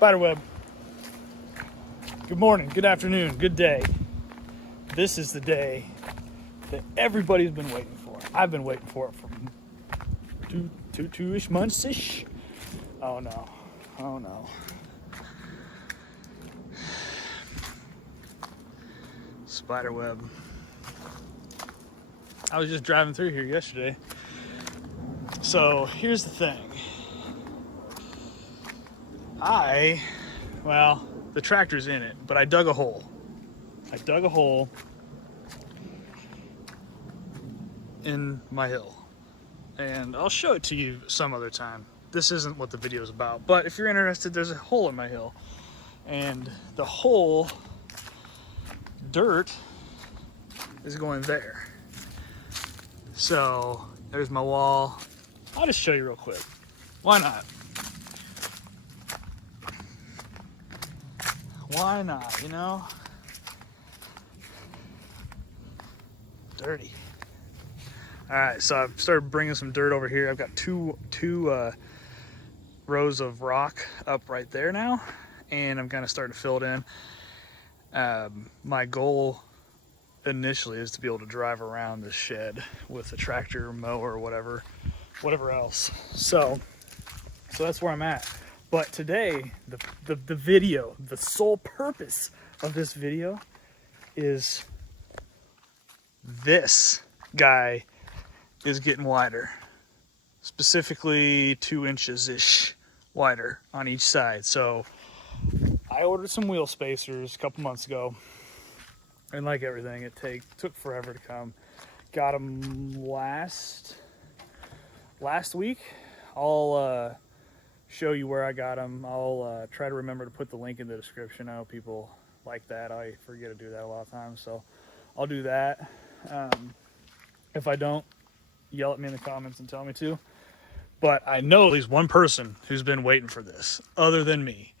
Spiderweb. Good morning, good afternoon, good day. This is the day that everybody's been waiting for. I've been waiting for it for two-ish months-ish. Oh no, oh no. Spiderweb. I was just driving through here yesterday. So here's the thing. Well, the tractor's in it, but I dug a hole. I dug a hole in my hill. And I'll show it to you some other time. This isn't what the video is about, but if you're interested, there's a hole in my hill. And the hole, dirt, is going there. So there's my wall. I'll just show you real quick. Why not? Why not, you know? Dirty. All right, so I've started bringing some dirt over here. I've got two rows of rock up right there now, and I'm kind of starting to fill it in. My goal initially is to be able to drive around this shed with a tractor, mower, whatever else. So that's where I'm at. But today, the video, the sole purpose of this video is this guy is getting wider, specifically 2 inches-ish wider on each side. So I ordered some wheel spacers a couple months ago, and like everything, it took forever to come. Got them last week. I'll show you where I got them. I'll try to remember to put the link in the description. I know people like that. I forget to do that a lot of times, so I'll do that. If I don't, yell at me in the comments and tell me to. But I know at least one person who's been waiting for this other than me,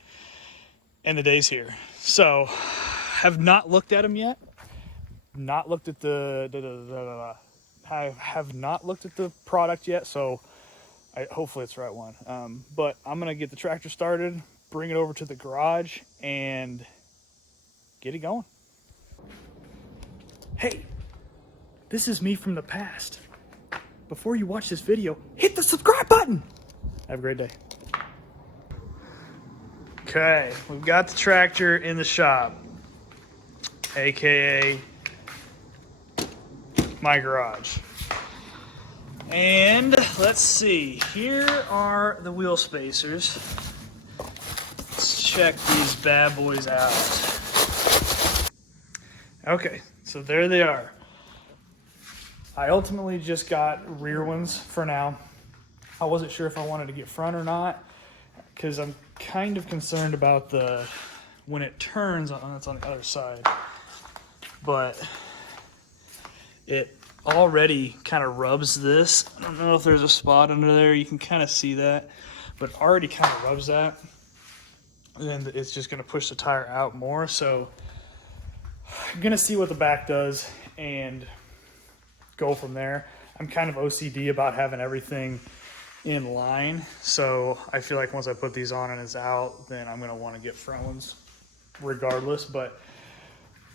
and the day's here. So have not looked at them yet. Not looked at I have not looked at the product yet, so hopefully it's the right one. But I'm gonna get the tractor started, bring it over to the garage, and get it going. Hey, this is me from the past. Before you watch this video, hit the subscribe button. Have a great day. Okay, we've got the tractor in the shop, AKA my garage. And let's see, here are the wheel spacers. Let's check these bad boys out. Okay, so there they are. I ultimately just got rear ones for now. I wasn't sure if I wanted to get front or not, because I'm kind of concerned about when it turns, it's on the other side. But it already kind of rubs this. I don't know if there's a spot under there. You can kind of see that, but already kind of rubs that. And then it's just going to push the tire out more. So I'm going to see what the back does and go from there. I'm kind of OCD about having everything in line. So I feel like once I put these on and it's out, then I'm going to want to get front ones regardless. But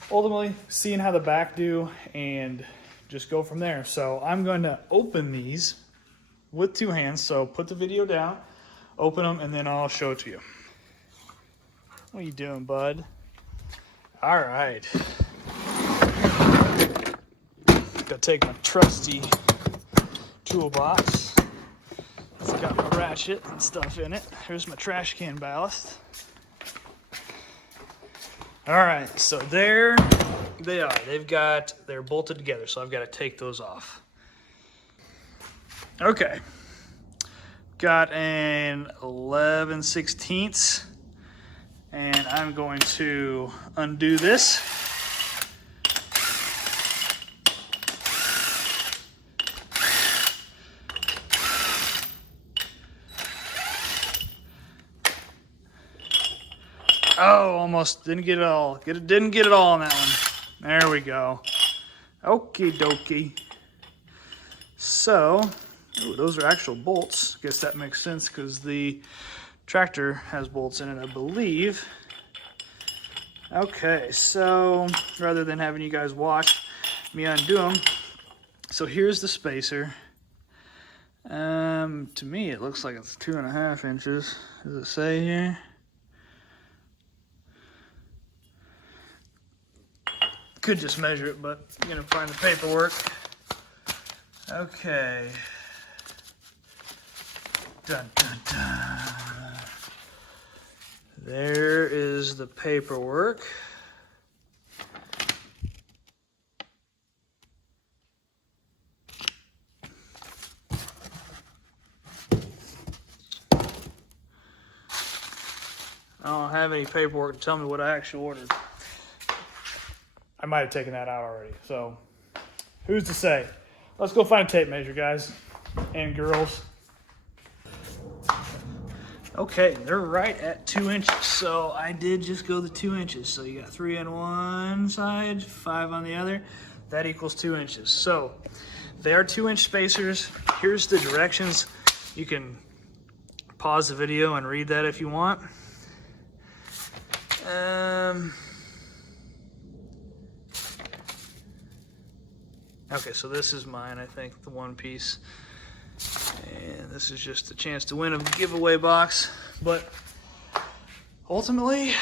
ultimately, seeing how the back do and just go from there. So I'm going to open these with 2 hands. So put the video down, open them, and then I'll show it to you. What are you doing, bud? All right. Gotta take my trusty toolbox. It's got my ratchet and stuff in it. Here's my trash can ballast. All right, so there they are. They're bolted together, so I've got to take those off. Okay, got an 11/16, and I'm going to undo this. Oh, almost didn't get it all. Didn't get it all on that one. There we go. Okie dokie. So, ooh, those are actual bolts. Guess that makes sense because the tractor has bolts in it, I believe. Okay, so rather than having you guys watch me undo them, so here's the spacer. To me it looks like it's 2.5 inches. Does it say here? Could just measure it, but I'm gonna find the paperwork. Okay. Dun, dun, dun. There is the paperwork. I don't have any paperwork to tell me what I actually ordered. I might have taken that out already, so who's to say? Let's go find a tape measure, guys and girls. Okay, they're right at 2 inches, so I did just go the 2 inches. So you got 3 on one side, 5 on the other. That equals 2 inches. So they are 2-inch spacers. Here's the directions. You can pause the video and read that if you want. Okay, so this is mine, I think, the one piece. And this is just a chance to win a giveaway box. But ultimately,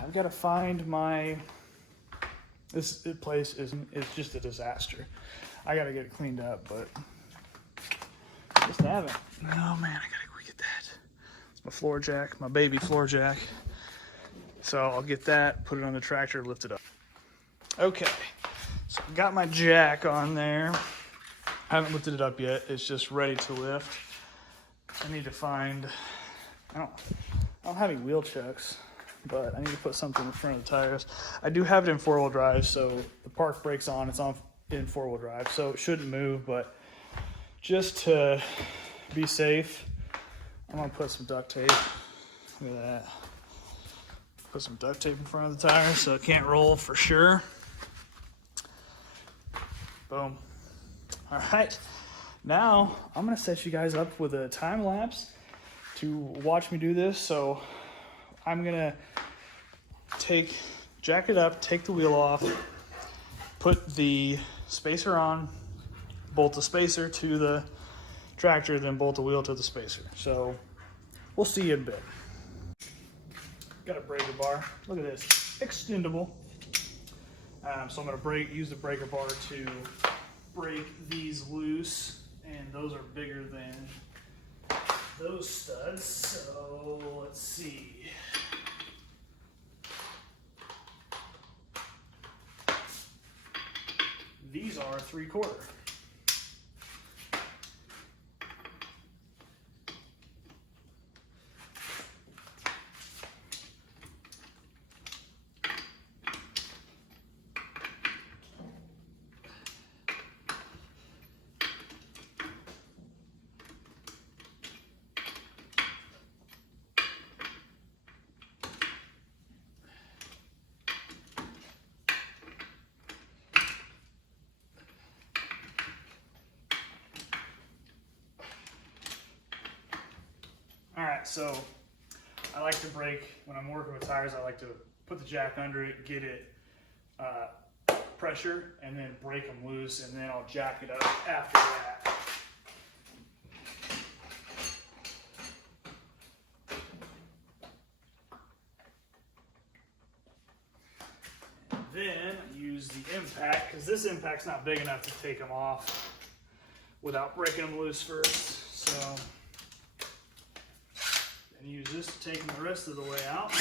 I've got to find my... This place is just a disaster. I got to get it cleaned up, but just haven't. Oh man, I got to go get that. It's my floor jack, my baby floor jack. So I'll get that, put it on the tractor, lift it up. Okay, so I got my jack on there. I haven't lifted it up yet. It's just ready to lift. I need to find, I don't have any wheel chucks, but I need to put something in front of the tires. I do have it in 4-wheel drive, so the park brake's on. It's on in 4-wheel drive, so it shouldn't move, but just to be safe, I'm gonna put some duct tape. Look at that. Put some duct tape in front of the tire so it can't roll for sure. Boom. All right, now I'm gonna set you guys up with a time lapse to watch me do this. So I'm gonna jack it up, take the wheel off, put the spacer on, bolt the spacer to the tractor, then bolt the wheel to the spacer. So we'll see you in a bit. Got a breaker bar. Look at this, extendable. So I'm gonna use the breaker bar to break these loose, and those are bigger than those studs. So let's see. These are 3/4. All right, so I like to break, when I'm working with tires, I like to put the jack under it, get it pressure, and then break them loose, and then I'll jack it up after that. And then use the impact, because this impact's not big enough to take them off without breaking them loose first. So, and use this to take them the rest of the way out.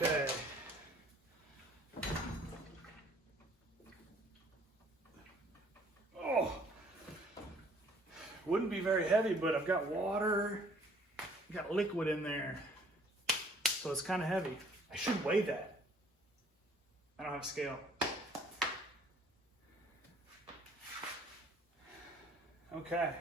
Okay. Oh, wouldn't be very heavy, but I've got water, I've got liquid in there, so it's kind of heavy. I should weigh that. I don't have a scale. Okay.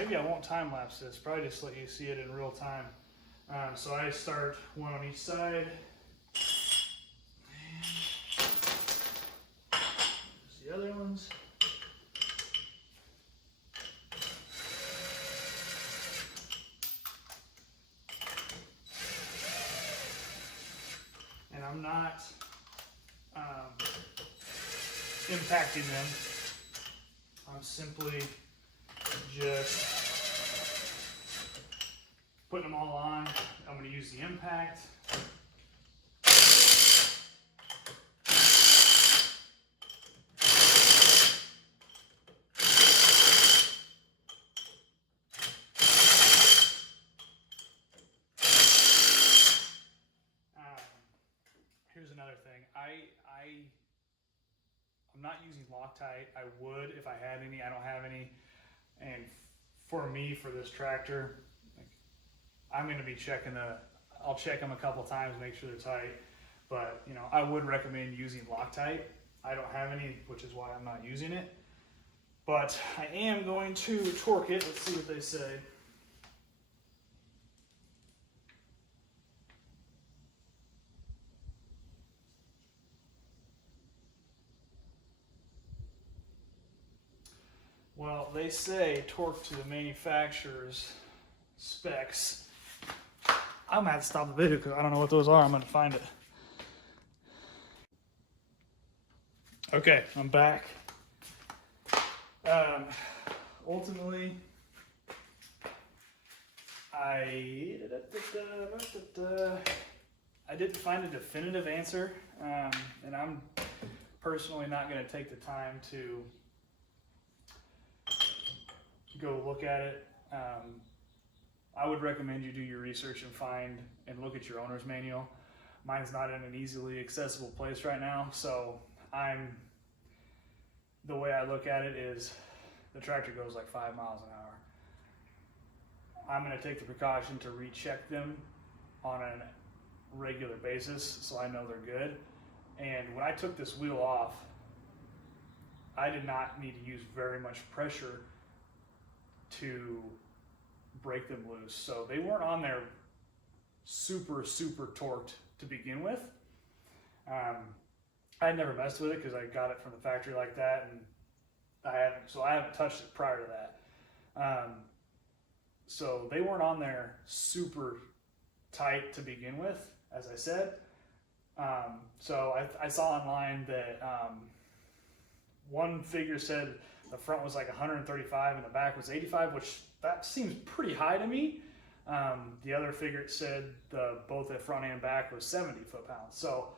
maybe I won't time lapse this, probably just let you see it in real time. So I start one on each side. And there's the other ones. And I'm not impacting them. I'm simply just putting them all on. I'm going to use the impact. Here's another thing. I'm not using Loctite. I would if I had any. I don't have any. And for me, for this tractor, I'm going to be checking I'll check them a couple times, make sure they're tight. But, you know, I would recommend using Loctite. I don't have any, which is why I'm not using it. But I am going to torque it. Let's see what they say. Well, they say torque to the manufacturer's specs. I'm gonna have to stop the video because I don't know what those are. I'm gonna find it. Okay, I'm back. Ultimately, I didn't find a definitive answer, and I'm personally not going to take the time to go look at it. I would recommend you do your research and find and look at your owner's manual. Mine's not in an easily accessible place right now, so the way I look at it is the tractor goes like 5 miles an hour. I'm going to take the precaution to recheck them on a regular basis so I know they're good. And when I took this wheel off, I did not need to use very much pressure to break them loose. So they weren't on there super torqued to begin with. I had never messed with it because I got it from the factory like that, and I haven't touched it prior to that. So they weren't on there super tight to begin with, as I said. So I saw online that one figure said the front was like 135 and the back was 85, which that seems pretty high to me. The other figure said both the front and back was 70 foot-pounds. So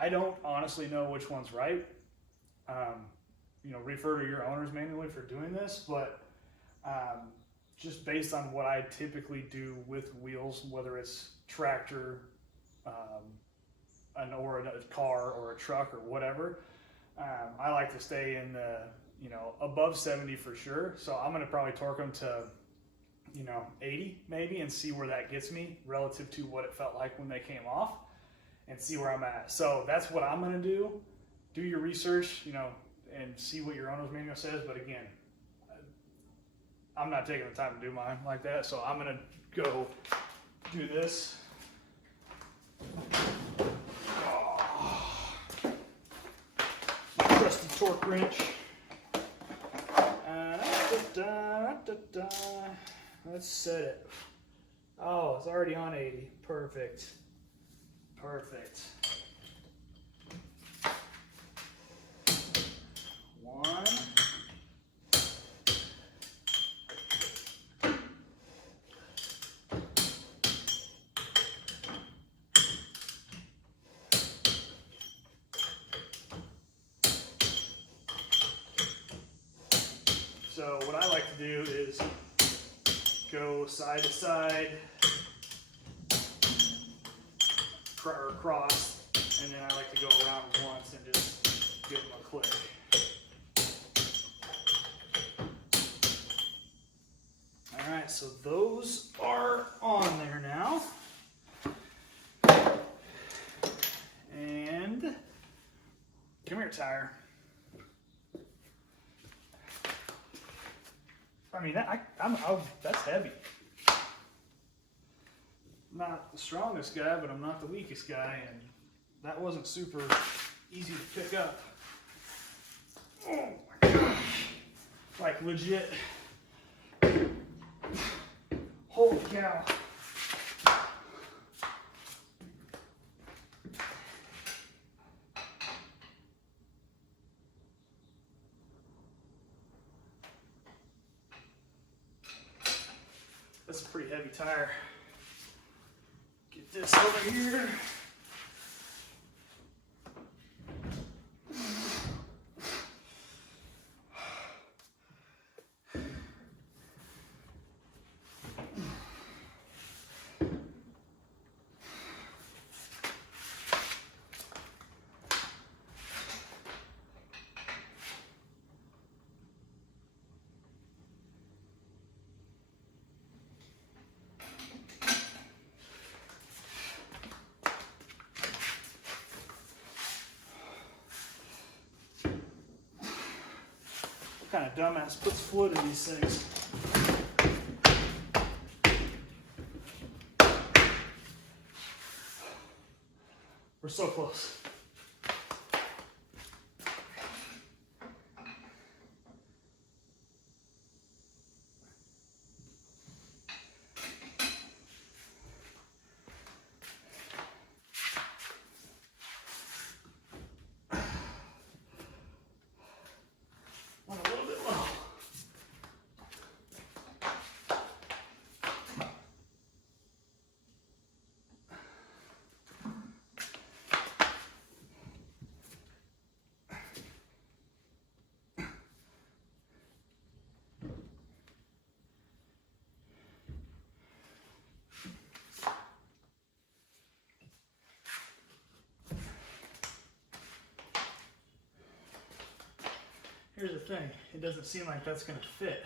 I don't honestly know which one's right. You know, refer to your owner's manual for doing this, but just based on what I typically do with wheels, whether it's tractor, or a car or a truck or whatever, I like to stay in the, you know, above 70 for sure. So I'm going to probably torque them to, you know, 80 maybe, and see where that gets me relative to what it felt like when they came off, and see where I'm at. So that's what I'm going to do. Do your research, you know, and see what your owner's manual says. But again, I'm not taking the time to do mine like that. So I'm going to go do this. Trusty torque wrench. Let's set it. Oh, it's already on 80. Perfect. One. So what I like to do is go side to side, or cross, and then I like to go around once and just give them a click. All right, so those are on there now. And come here, tire. I mean, that's heavy. I'm not the strongest guy, but I'm not the weakest guy, and that wasn't super easy to pick up. Oh my gosh. Like legit. Holy cow. That's a pretty heavy tire. Get this over here. What kind of dumbass puts fluid in these things? We're so close. Went a little bit low. Here's the thing, it doesn't seem like that's going to fit.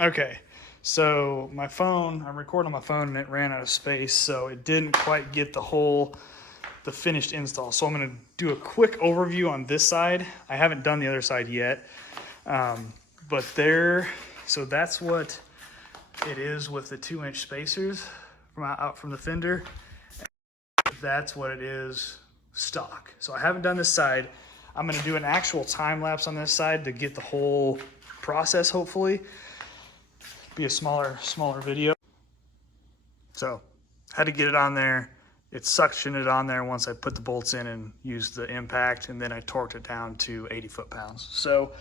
Okay, so my phone, I'm recording on my phone and it ran out of space, so it didn't quite get the finished install. So I'm gonna do a quick overview on this side. I haven't done the other side yet, but so that's what it is with the 2-inch spacers out from the fender. That's what it is stock. So I haven't done this side. I'm gonna do an actual time lapse on this side to get the whole process, hopefully. Be a smaller video. So had to get it on there. It suctioned it on there once I put the bolts in and used the impact, and then I torqued it down to 80 foot-pounds. So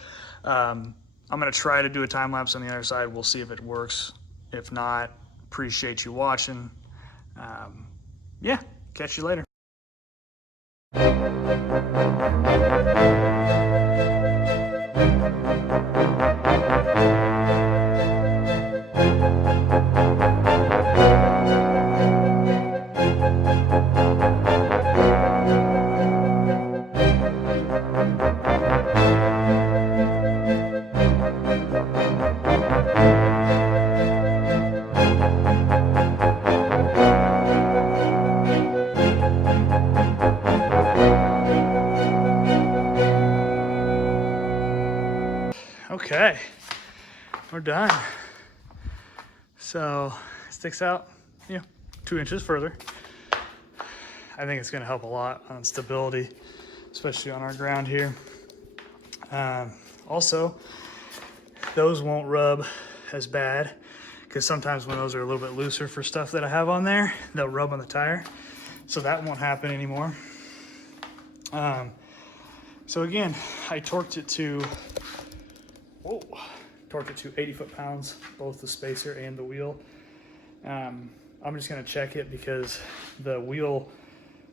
I'm gonna try to do a time lapse on the other side. We'll see if it works. If not, appreciate you watching. Yeah, catch you later. Okay, we're done. So it sticks out, 2 inches further. I think it's gonna help a lot on stability, especially on our ground here. Also, those won't rub as bad, because sometimes when those are a little bit looser for stuff that I have on there, they'll rub on the tire. So that won't happen anymore. So again, I torqued it to 80 foot-pounds, both the spacer and the wheel. I'm just gonna check it because the wheel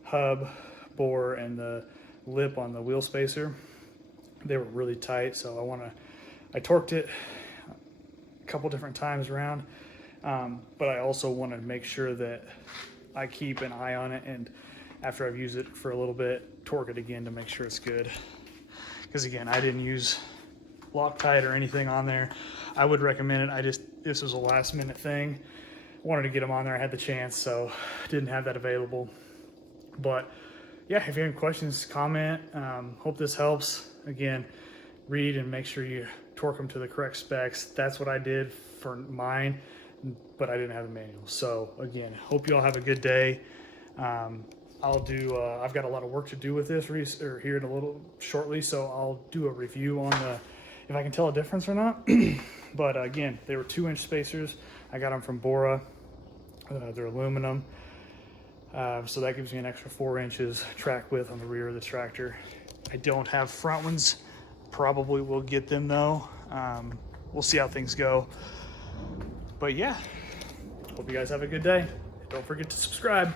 hub bore and the lip on the wheel spacer, they were really tight. So I torqued it a couple different times around, but I also want to make sure that I keep an eye on it, and after I've used it for a little bit, torque it again to make sure it's good. Because again, I didn't use Loctite or anything on there. I would recommend it. This was a last minute thing. I wanted to get them on there. I had the chance, so didn't have that available. But yeah, if you have any questions, comment. Hope this helps. Again, read and make sure you torque them to the correct specs. That's what I did for mine, but I didn't have a manual. So again, hope you all have a good day. I've got a lot of work to do with this here in a little shortly, so I'll do a review on if I can tell a difference or not. But again, they were 2-inch spacers. I got them from Bora. They're aluminum. So that gives me an extra 4 inches track width on the rear of the tractor. I don't have front ones. Probably will get them though. We'll see how things go. But yeah, hope you guys have a good day. Don't forget to subscribe.